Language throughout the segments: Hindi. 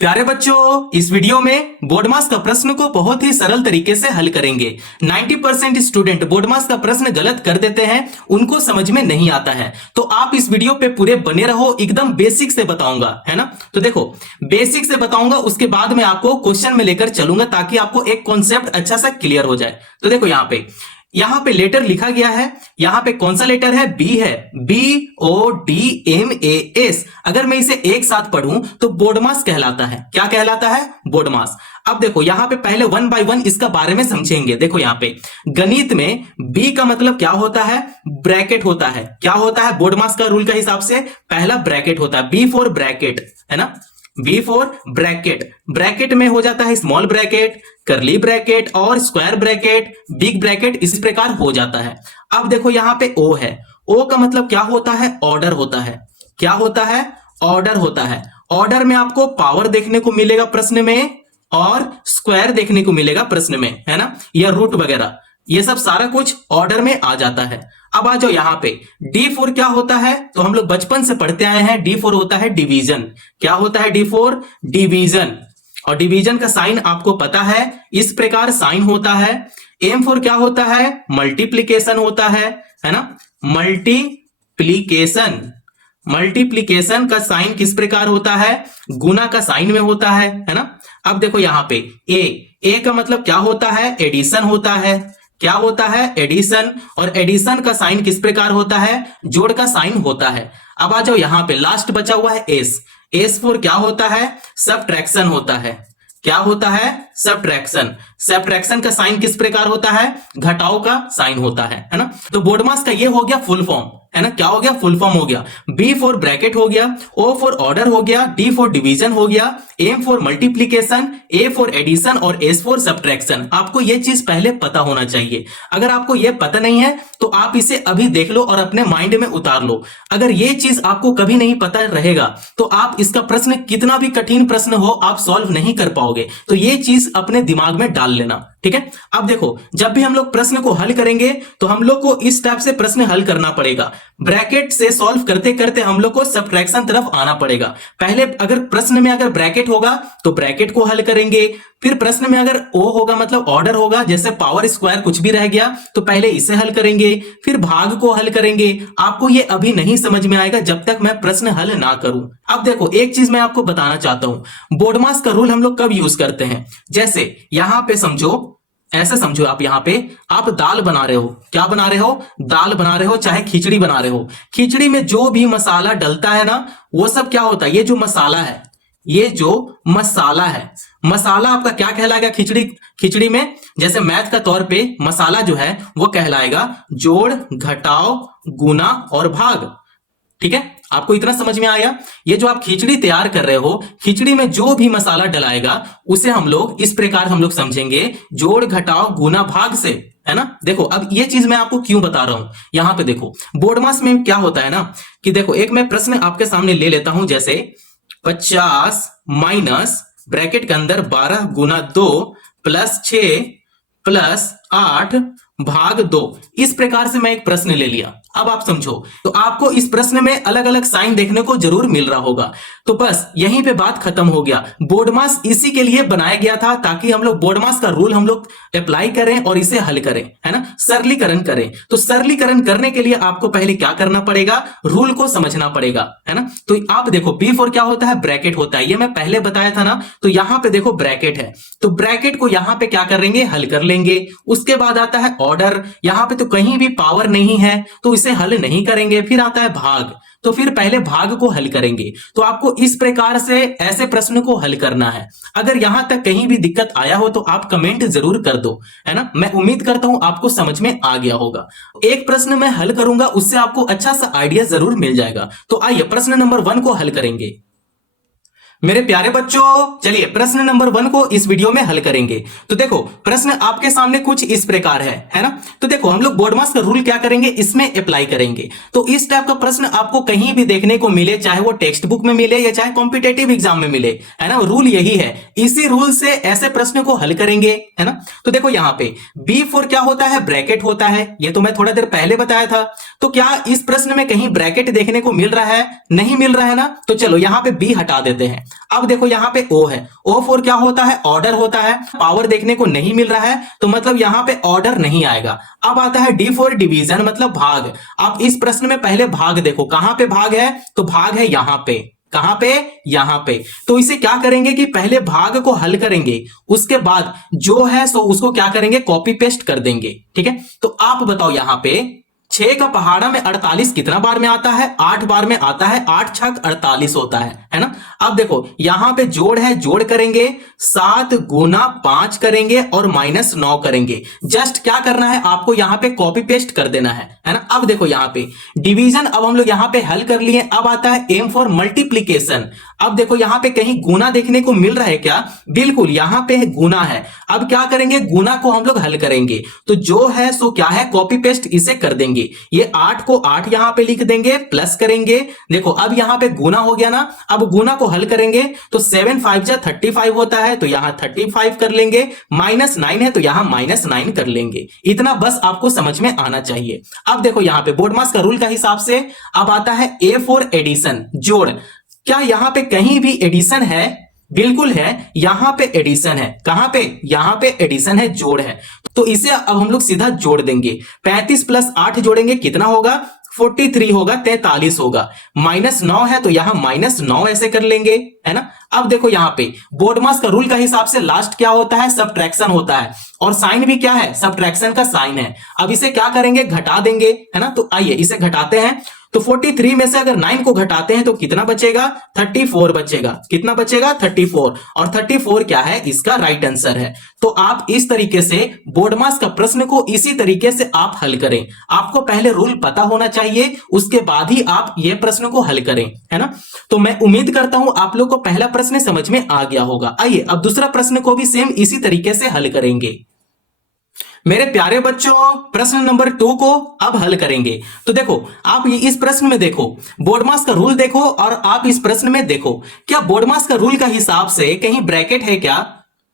प्यारे बच्चों, इस वीडियो में बोर्ड मास का प्रश्न को बहुत ही सरल तरीके से हल करेंगे। 90% स्टूडेंट बोर्ड मास का प्रश्न गलत कर देते हैं, उनको समझ में नहीं आता है। तो आप इस वीडियो पे पूरे बने रहो, एकदम बेसिक से बताऊंगा, है ना। तो देखो, बेसिक से बताऊंगा, उसके बाद में आपको क्वेश्चन में लेकर चलूंगा ताकि आपको एक कॉन्सेप्ट अच्छा सा क्लियर हो जाए। तो देखो यहां पे लेटर लिखा गया है। यहां पे कौन सा लेटर है? बी है। BODMAS। अगर मैं इसे एक साथ पढ़ूं तो बोर्ड मास कहलाता है। क्या कहलाता है? बोर्ड मास। अब देखो यहां पे पहले 1 बाय 1 इसका बारे में समझेंगे। देखो यहां पे गणित में बी का मतलब क्या होता है? ब्रैकेट होता है। क्या होता है? बोर्ड मास का रूल का हिसाब से पहला ब्रैकेट होता है। बी फॉर ब्रैकेट, है ना। B for bracket. ब्रैकेट में हो जाता है स्मॉल ब्रैकेट, करली ब्रैकेट और स्क्वायर ब्रैकेट, बिग ब्रैकेट, इस प्रकार हो जाता है। अब देखो यहां पे ओ है। ओ का मतलब क्या होता है? ऑर्डर होता है। क्या होता है? ऑर्डर होता है। ऑर्डर में आपको पावर देखने को मिलेगा प्रश्न में, और स्क्वायर देखने को मिलेगा प्रश्न में, है ना, या रूट वगैरह, ये सब सारा कुछ ऑर्डर में आ जाता है। अब आ जाओ यहां पे D4 क्या होता है? तो हम लोग बचपन से पढ़ते आए हैं, D4 होता है डिवीजन। क्या होता है D4? डिवीजन। और डिवीजन का साइन आपको पता है, इस प्रकार साइन होता है। M4 क्या होता है? मल्टीप्लीकेशन होता है ना। मल्टीप्लीकेशन। मल्टीप्लीकेशन का साइन किस प्रकार होता है? गुना का साइन में होता है ना। अब देखो यहां पे ए का मतलब क्या होता है? एडिशन होता है। क्या होता है? एडिशन। और एडिशन का साइन किस प्रकार होता है? जोड़ का साइन होता है। अब आ जाओ यहां पे लास्ट बचा हुआ है एस फोर क्या होता है? सबट्रैक्शन होता है। क्या होता है? सबट्रैक्शन। सबट्रैक्शन का साइन किस प्रकार होता है? घटाव का साइन होता है ना। तो बोर्ड मास का ये हो गया फुल फॉर्म, है ना। क्या हो गया? फुल फॉर्म हो गया। बी फॉर ब्रैकेट हो गया, ओ फॉर ऑर्डर हो गया, डी फॉर डिवीजन हो गया, M for multiplication, A for addition और एस फॉर सबट्रैक्शन। आपको ये चीज पहले पता होना चाहिए। अगर आपको ये पता नहीं है तो आप इसे अभी देख लो और अपने माइंड में उतार लो। अगर ये चीज आपको कभी नहीं पता रहेगा तो आप इसका प्रश्न, कितना भी कठिन प्रश्न हो, आप सॉल्व नहीं कर पाओगे। तो ये चीज अपने दिमाग में डाल लेना, ठीक है। अब देखो, जब भी हम लोग प्रश्न को हल करेंगे तो हम लोग को इस टाइप से प्रश्न हल करना पड़ेगा। ब्रैकेट से सॉल्व करते करते हम लोग को सबट्रैक्शन तरफ आना पड़ेगा। पहले अगर प्रश्न में अगर ब्रैकेट होगा तो ब्रैकेट को हल करेंगे, फिर प्रश्न में अगर ओ होगा मतलब ऑर्डर होगा, जैसे पावर स्क्वायर कुछ भी रह गया तो पहले इसे हल करेंगे, फिर भाग को हल करेंगे। आपको ये अभी नहीं समझ में आएगा जब तक मैं प्रश्न हल ना करूं। अब देखो, एक चीज मैं आपको बताना चाहता हूं, बोर्ड मास का रूल हम लोग कब यूज करते हैं। जैसे यहां पे समझो, ऐसे समझो, आप यहां पे आप दाल बना रहे हो। क्या बना रहे हो? दाल बना रहे हो, चाहे खिचड़ी बना रहे हो। खिचड़ी में जो भी मसाला डलता है ना, वो सब क्या होता है? ये जो मसाला है, ये जो मसाला है, मसाला आपका क्या कहलाएगा? खिचड़ी में जैसे मैथ का तौर पे मसाला जो है वो कहलाएगा जोड़, घटाव, गुना और भाग। ठीक है, आपको इतना समझ में आया? ये जो आप खिचड़ी तैयार कर रहे हो, खिचड़ी में जो भी मसाला डलाएगा उसे हम लोग इस प्रकार हम लोग समझेंगे, जोड़, घटाव, गुना, भाग से, है ना। देखो, अब ये चीज मैं आपको क्यों बता रहा हूं, यहां पे देखो बोर्ड मास में क्या होता है ना, कि देखो एक मैं प्रश्न आपके सामने ले लेता हूं, जैसे 50 माइनस ब्रैकेट के अंदर 12 गुना 2 प्लस 6 प्लस 8 भाग 2। इस प्रकार से मैं एक प्रश्न ले लिया। अब आप समझो, तो आपको इस प्रश्न में अलग अलग साइन देखने को जरूर मिल रहा होगा। तो बस यहीं पे बात खत्म हो गया। बोर्ड मास इसी के लिए बनाया गया था, ताकि हम लोग बोर्ड मास का रूल हम लोग अप्लाई करें और इसे हल करें, है ना, सरलीकरण करें। तो सरलीकरण करने के लिए आपको पहले क्या करना पड़ेगा? रूल को समझना पड़ेगा, है ना। तो आप देखो, बी फॉर क्या होता है? ब्रैकेट होता है। ये मैं पहले बताया था ना। तो यहां पे देखो ब्रैकेट है, तो ब्रैकेट को यहां पे क्या करेंगे? हल कर लेंगे। उसके बाद आता है ऑर्डर। यहां पे तो कहीं भी पावर नहीं है तो इसे हल नहीं करेंगे। फिर आता है भाग, तो फिर पहले भाग को हल करेंगे। तो आपको इस प्रकार से ऐसे प्रश्न को हल करना है। अगर यहां तक कहीं भी दिक्कत आया हो तो आप कमेंट जरूर कर दो, है ना। मैं उम्मीद करता हूं आपको समझ में आ गया होगा। एक प्रश्न मैं हल करूंगा, उससे आपको अच्छा सा आइडिया जरूर मिल जाएगा। तो आइए प्रश्न नंबर 1 को हल करेंगे। मेरे प्यारे बच्चों, चलिए प्रश्न नंबर 1 को इस वीडियो में हल करेंगे। तो देखो, प्रश्न आपके सामने कुछ इस प्रकार है ना। तो देखो, हम लोग बोर्ड मास का रूल क्या करेंगे, इसमें अप्लाई करेंगे। तो इस टाइप का प्रश्न आपको कहीं भी देखने को मिले, चाहे वो टेक्स्ट बुक में मिले या चाहे कॉम्पिटेटिव एग्जाम में मिले, है ना, रूल यही है। इसी रूल से ऐसे प्रश्न को हल करेंगे, है ना। तो देखो यहां पे बी फॉर क्या होता है? ब्रैकेट होता है। ये तो मैं थोड़ा देर पहले बताया था। तो क्या इस प्रश्न में कहीं ब्रैकेट देखने को मिल रहा है? नहीं मिल रहा है ना। तो चलो यहां पे बी हटा देते हैं। अब देखो यहाँ पे O है, O4 क्या होता है, ऑर्डर होता है। पावर देखने को नहीं मिल रहा है तो मतलब यहाँ पे ऑर्डर नहीं आएगा। अब आता है D4 डिवीजन मतलब भाग। आप इस प्रश्न में पहले भाग देखो, कहां पे भाग है, तो भाग है यहाँ पे। कहां पे, यहां पे। तो इसे क्या करेंगे कि पहले भाग को हल करेंगे, उसके बाद जो है सो उसको क्या करेंगे, कॉपी पेस्ट कर देंगे। ठीक है, तो आप बताओ यहाँ पे 6 का पहाड़ा में 48 कितना बार में आता है, 8 बार में आता है। 8 छक 48 होता है ना। अब देखो यहां पे जोड़ है, जोड़ करेंगे 7 गुना 5 करेंगे और -9 करेंगे। जस्ट क्या करना है आपको, यहां पे कॉपी पेस्ट कर देना है ना। अब देखो यहां पे डिवीजन अब हम लोग यहां पे हल कर लिए। अब आता है एम फॉर मल्टीप्लीकेशन। अब देखो यहां पे कहीं गुना देखने को मिल रहा है क्या, बिल्कुल यहां पे गुना है। अब क्या करेंगे, गुना को हम लोग हल करेंगे। तो जो है सो क्या है, कॉपी पेस्ट इसे कर देंगे। ये 8 को 8 यहां पे लिख देंगे, प्लस करेंगे। देखो अब यहां पे गुना हो गया ना। अब गुना को हल करेंगे तो 7 5 जा 35 होता है, तो यहां 35 कर लेंगे। -9 है तो यहां -9 कर लेंगे। इतना बस आपको समझ में आना चाहिए। अब देखो यहां पे बोर्डमास का रूल का हिसाब से अब आता है A फॉर एडिशन, जोड़। क्या यहां पे कहीं भी एडिशन है, बिल्कुल है, यहां पे एडिशन है। कहां पे, यहां पे एडिशन है, जोड़ है। तो इसे अब हम लोग सीधा जोड़ देंगे। 35 + 8 जोड़ेंगे कितना होगा, 43 होगा, 43 होगा। -9 है तो यहां -9 ऐसे कर लेंगे, है ना। अब देखो यहां पे बोर्डमास का रूल का हिसाब से लास्ट क्या होता है, सब्ट्रैक्शन होता है। और साइन भी क्या है, सब्ट्रैक्शन का साइन है। अब इसे क्या करेंगे, घटा देंगे, है ना। तो आइए इसे घटाते हैं। तो 43 में से अगर 9 को घटाते हैं तो कितना बचेगा, 34 बचेगा। कितना बचेगा, 34। और 34 क्या है, इसका राइट आंसर है। तो आप इस तरीके से बोर्डमास का प्रश्न को इसी तरीके से आप हल करें। आपको पहले रूल पता होना चाहिए, उसके बाद ही आप ये प्रश्न को हल करें, है ना। तो मैं उम्मीद करता हूं आप लोग को पहला प्रश्न समझ में आ गया होगा। आइए अब दूसरा प्रश्न को भी सेम इसी तरीके से हल करेंगे। मेरे प्यारे बच्चों, प्रश्न नंबर 2 को अब हल करेंगे। तो देखो आप ये इस प्रश्न में देखो, बोर्डमास का रूल देखो और आप इस प्रश्न में देखो, क्या बोर्डमास का रूल का हिसाब से कहीं ब्रैकेट है क्या,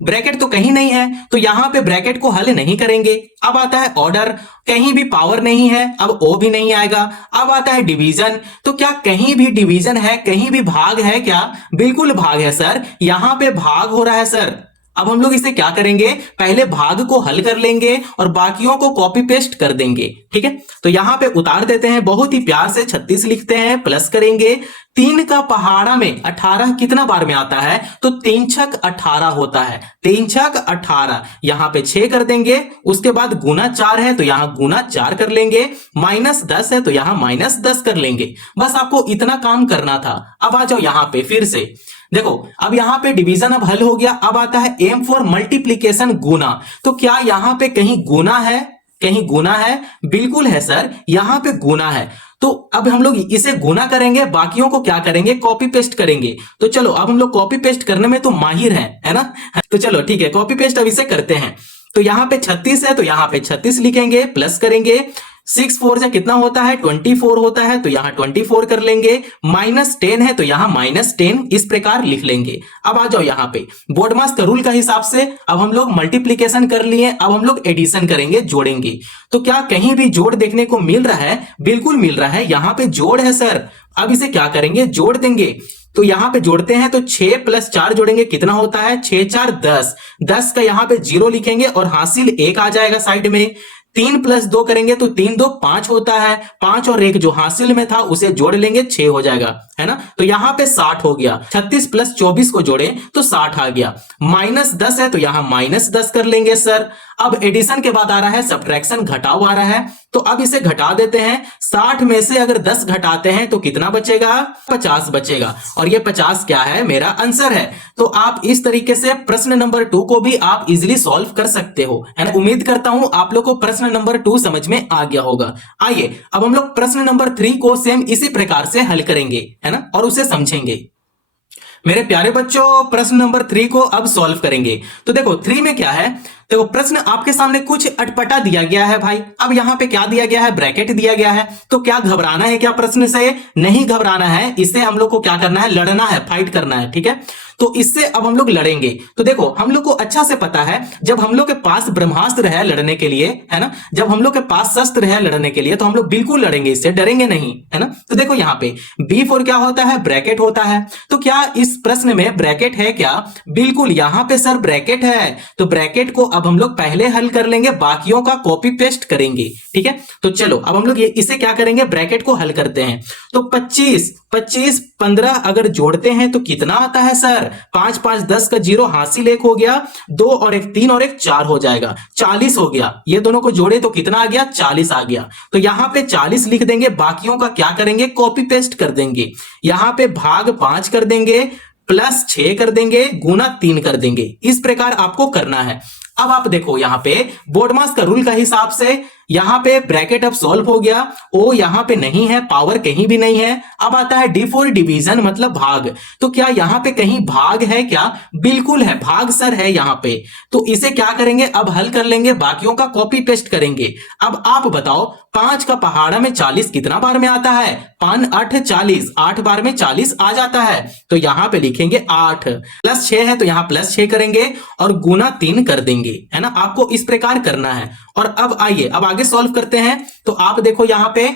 ब्रैकेट तो कहीं नहीं है, तो यहां पे ब्रैकेट को हल नहीं करेंगे। अब आता है ऑर्डर, कहीं भी पावर नहीं है, अब ओ भी नहीं आएगा। अब आता है डिवीजन, तो क्या कहीं भी डिवीजन है, कहीं भी भाग है क्या, बिल्कुल भाग है सर, यहां पे भाग हो रहा है सर। अब हम लोग इसे क्या करेंगे, पहले भाग को हल कर लेंगे और बाकियों को कॉपी पेस्ट कर देंगे। ठीक है, तो यहां पे उतार देते हैं, बहुत ही प्यार से 36 लिखते हैं, प्लस करेंगे। 3 का पहाड़ा में 18 कितना बार में आता है, तो 3 छक 18 होता है। 3 छक 18, यहां पे 6 कर देंगे। उसके बाद गुना 4 है तो यहां गुना 4 कर लेंगे। -10 है तो यहां -10 कर लेंगे। बस आपको इतना काम करना था। अब आ जाओ यहां पे फिर से देखो, अब यहां पे डिवीजन अब हल हो गया। अब आता है एम फॉर मल्टीप्लीकेशन, गुना। तो क्या यहां पे कहीं गुना है, कहीं गुना है, बिल्कुल है सर, यहां पे गुना है। तो अब हम लोग इसे गुना करेंगे, बाकियों को क्या करेंगे, कॉपी पेस्ट करेंगे। तो चलो अब हम लोग कॉपी पेस्ट करने में तो माहिर हैं, है ना। तो चलो ठीक है, कॉपी पेस्ट अब इसे करते हैं। तो यहां पे 36 है तो यहां पे 36 लिखेंगे, प्लस करेंगे। 6 4 से कितना होता है, 24 होता है, तो यहां 24 कर लेंगे। -10 है तो यहां -10 इस प्रकार लिख लेंगे। अब आ जाओ यहां पे बोर्डमास का रूल का हिसाब से अब हम लोग मल्टीप्लीकेशन कर लिए, अब हम लोग एडिशन करेंगे, जोड़ेंगे। तो क्या कहीं भी जोड़ देखने को मिल रहा है, बिल्कुल मिल रहा है, यहां पे जोड़ है सर। अब इसे क्या करेंगे, जोड़ देंगे। तो यहां पे जोड़ते हैं तो 6 + 4 जोड़ेंगे कितना होता है, 6 4 10। 10 का यहां पे 0 लिखेंगे और हासिल 1 आ जाएगा साइड में। 3 + 2 करेंगे तो 3 2 5 होता है। 5 और 1 जो हासिल में था उसे जोड़ लेंगे, 6 हो जाएगा, है ना। तो यहां पे 60 हो गया। 36 + 24 को जोड़े तो 60 आ गया। -10 है तो यहां -10 कर लेंगे सर। अब एडिशन के बाद आ रहा है सब्ट्रैक्शन, घटाव आ रहा है। तो अब इसे घटा देते हैं। 60 में से अगर 10 घटाते हैं तो कितना बचेगा, 50 बचेगा। और ये 50 क्या है, मेरा आंसर है। तो आप इस तरीके से प्रश्न नंबर 2 को भी आप इजिली सॉल्व कर सकते हो, है ना। उम्मीद करता हूं आप लोग को प्रश्न नंबर 2 समझ में आ गया होगा। आइए अब हम लोग प्रश्न नंबर 3 को सेम इसी प्रकार से हल करेंगे, है ना, और उसे समझेंगे। मेरे प्यारे बच्चों, प्रश्न नंबर 3 को अब सॉल्व करेंगे। तो देखो 3 में क्या है, देखो प्रश्न आपके सामने कुछ अटपटा दिया गया है भाई। अब यहाँ पे क्या दिया गया है, ब्रैकेट दिया गया है। तो क्या घबराना है क्या प्रश्न से? नहीं घबराना है। इससे हम लोग को क्या करना है, लड़ना है, फाइट करना है, ठीक है। तो इससे अब हम लोग लड़ेंगे। तो देखो हम लोग को अच्छा से पता है, जब हम लोग के पास ब्रह्मास्त्र है लड़ने के लिए, है ना, जब हम लोग के पास शस्त्र है लड़ने के लिए, तो हम लोग बिल्कुल लड़ेंगे, इससे डरेंगे नहीं, है ना। तो देखो यहाँ पे B4 क्या होता है, ब्रैकेट होता है। तो क्या इस प्रश्न में ब्रैकेट है क्या? बिल्कुल यहाँ पे सर ब्रैकेट है। तो ब्रैकेट को अब हम लोग पहले हल कर लेंगे, बाकियों का कॉपी पेस्ट करेंगे, ठीक है। तो चलो अब हम लोग इसे क्या करेंगे, ब्रैकेट को हल करते हैं। तो 25 15 अगर जोड़ते हैं तो कितना आता है सर? 5 5 10 का 0 हासिल 1 हो गया, 2 और 1 3 और 1 4 हो जाएगा, 40 हो गया। ये दोनों को जोड़े तो कितना आ गया, 40 आ गया। तो यहां पे 40 लिख देंगे, बाकियों का क्या करेंगे, कॉपी पेस्ट कर देंगे। यहां पे भाग 5 कर देंगे, प्लस 6 कर देंगे, गुना 3 कर देंगे। इस प्रकार आपको करना है। अब आप देखो यहां पे बोर्डमास का रूल का हिसाब से यहां पे ब्रैकेट अब सॉल्व हो गया। ओ यहां पे नहीं है, पावर कहीं भी नहीं है। अब आता है D4 डिवीजन मतलब भाग। तो क्या यहां पे कहीं भाग है क्या? बिल्कुल है, भाग सर है यहां पे। तो इसे क्या करेंगे, अब हल कर लेंगे, बाकियों का कॉपी पेस्ट करेंगे। अब आप बताओ 5 का पहाड़ा में 40 कितना बार में आता है? 5 8 40, 8 बार में 40 आ जाता है। तो यहां पे लिखेंगे 8, प्लस 6 है तो यहां प्लस 6 करेंगे और गुना 3 कर देंगे, है ना। आपको इस प्रकार करना है। और अब आइए अब आगे सॉल्व करते हैं। तो आप देखो यहां पे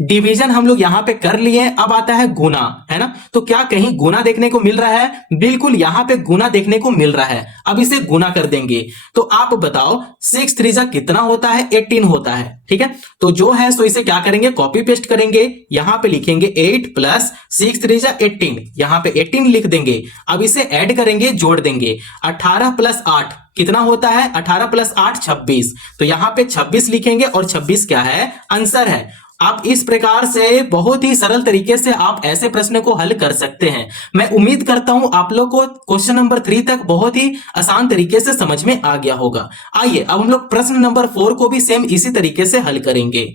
डिवीजन हम लोग यहां पे कर लिए। अब आता है गुना, है ना। तो क्या कहीं गुना देखने को मिल रहा है? बिल्कुल यहां पे गुना देखने को मिल रहा है। अब इसे गुना कर देंगे। तो आप बताओ 6 3 जा कितना होता है? 18 होता है, ठीक है। तो जो है सो इसे क्या करेंगे, कॉपी पेस्ट करेंगे। यहां पे लिखेंगे 8 प्लस 6 3 जा 18, यहां पे 18 लिख देंगे। अब इसे ऐड करेंगे, जोड़ देंगे। 18 प्लस 8 कितना होता है? 18 प्लस 8 26। तो यहां पे 26 लिखेंगे और 26 क्या है, आंसर है। आप इस प्रकार से बहुत ही सरल तरीके से आप ऐसे प्रश्न को हल कर सकते हैं। मैं उम्मीद करता हूं आप लोग को क्वेश्चन नंबर 3 तक बहुत ही आसान तरीके से समझ में आ गया होगा। आइए अब हम लोग प्रश्न नंबर 4 को भी सेम इसी तरीके से हल करेंगे।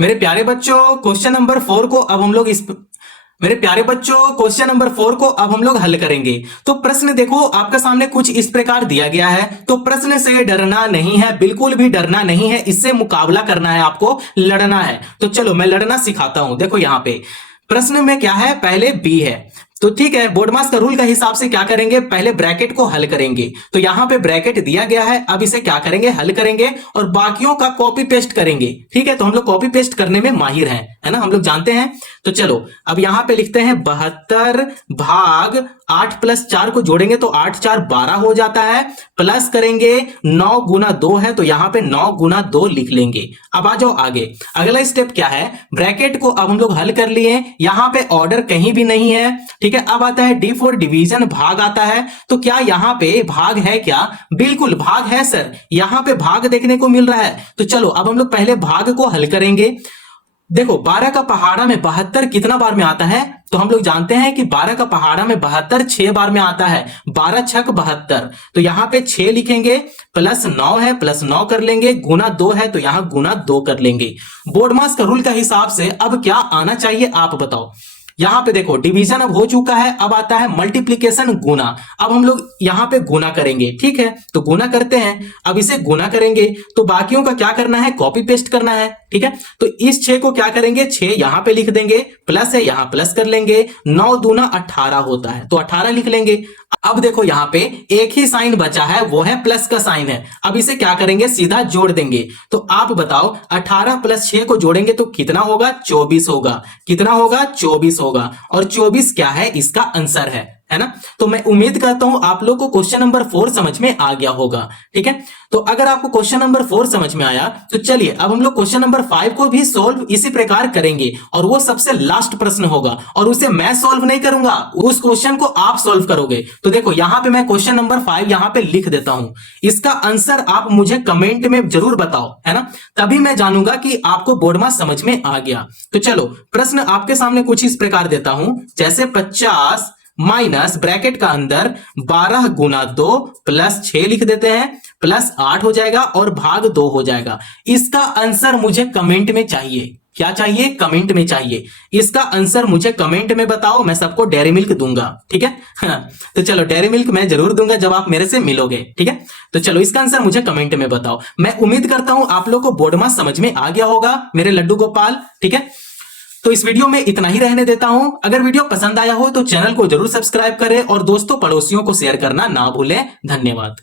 मेरे प्यारे बच्चों क्वेश्चन नंबर 4 को अब हम लोग हल करेंगे। तो प्रश्न देखो आपके सामने कुछ इस प्रकार दिया गया है। तो प्रश्न से डरना नहीं है, बिल्कुल भी डरना नहीं है, इससे मुकाबला करना है, आपको लड़ना है। तो चलो मैं लड़ना सिखाता हूं। देखो यहां पे प्रश्न में क्या है, पहले बी है। तो ठीक है, बोर्डमास का रूल का हिसाब से क्या करेंगे, पहले ब्रैकेट को हल करेंगे। तो यहां पे ब्रैकेट दिया गया है, अब इसे क्या करेंगे, हल करेंगे और बाकियों का कॉपी पेस्ट करेंगे। ठीक है, तो हम लोग कॉपी पेस्ट करने में माहिर हैं, है ना, हम लोग जानते हैं। तो चलो अब यहां पे लिखते हैं 72 भाग 8 प्लस 4 को जोड़ेंगे तो 8 4 12 हो जाता है। प्लस करेंगे 9 गुना 2 है तो यहां पे 9 गुना 2 लिख लेंगे। अब आ जाओ आगे, अगला स्टेप क्या है, ब्रैकेट को अब हम लोग हल कर लिए। यहां पे ऑर्डर कहीं भी नहीं है, ठीक है। अब आता है D4 डिवीजन भाग आता है। तो क्या यहां पे भाग है क्या? बिल्कुल भाग है सर, यहां पे भाग देखने को मिल रहा है। तो चलो अब हम लोग पहले भाग को हल करेंगे। देखो 12 का पहाड़ा में 72 कितना बार में आता है? तो हम लोग जानते हैं कि 12 का पहाड़ा में 72 6 बार में आता है। 12 छक 72, तो यहां पे 6 लिखेंगे, प्लस 9 है, प्लस 9 कर लेंगे, गुना 2 है तो यहां गुना 2 कर लेंगे। बोर्डमास का रूल का हिसाब से अब क्या आना चाहिए आप बताओ। यहां पे देखो डिवीजन अब हो चुका है, अब आता है मल्टीप्लीकेशन गुना। अब हम लोग यहां पे गुना करेंगे, ठीक है। तो गुना करते हैं, अब इसे गुना करेंगे तो बाकियों का क्या करना है, कॉपी पेस्ट करना है, ठीक है। तो इस 6 को क्या करेंगे, 6 यहां पे लिख देंगे, प्लस है यहां प्लस कर लेंगे, 9 दूना 18 होता है तो 18 लिख लेंगे। अब देखो यहां पे एक ही साइन बचा है, वो है प्लस का साइन है। अब इसे क्या करेंगे, सीधा जोड़ देंगे। तो आप बताओ 18 प्लस 6 को जोड़ेंगे तो कितना होगा, 24 होगा। कितना होगा, 24 होगा। और 24 क्या है, इसका आंसर है ना। तो मैं उम्मीद करता हूं आप लोग को क्वेश्चन नंबर 4 समझ में आ गया होगा, ठीक है। तो अगर आपको क्वेश्चन नंबर 4 समझ में आया तो चलिए अब हम लोग क्वेश्चन नंबर 5 को भी सॉल्व इसी प्रकार करेंगे। और वो सबसे लास्ट प्रश्न होगा और उसे मैं सॉल्व नहीं करूंगा, उस क्वेश्चन को आप सॉल्व करोगे। तो देखो यहां पे मैं क्वेश्चन नंबर 5 यहां पे लिख देता हूं। इसका आंसर आप मुझे कमेंट में जरूर बताओ, है ना, तभी मैं जानूंगा कि आपको बोर्डमास समझ में आ गया। तो चलो प्रश्न आपके सामने कुछ इस प्रकार देता हूं, जैसे 50 माइनस ब्रैकेट का अंदर 12 गुना 2 प्लस 6 लिख देते हैं, प्लस 8 हो जाएगा और भाग 2 हो जाएगा। इसका आंसर मुझे कमेंट में चाहिए। क्या चाहिए? कमेंट में चाहिए। इसका आंसर मुझे कमेंट में बताओ, मैं सबको डेयरी मिल्क दूंगा, ठीक है। तो चलो डेयरी मिल्क मैं जरूर दूंगा जब आप मेरे से मिलोगे, ठीक है। तो चलो इसका आंसर मुझे कमेंट में बताओ। मैं उम्मीद करता हूं आप लोग को बोर्ड मास समझ में आ गया होगा मेरे लड्डू गोपाल, ठीक है। तो इस वीडियो में इतना ही रहने देता हूं। अगर वीडियो पसंद आया हो तो चैनल को जरूर सब्सक्राइब करें और दोस्तों पड़ोसियों को शेयर करना ना भूलें। धन्यवाद।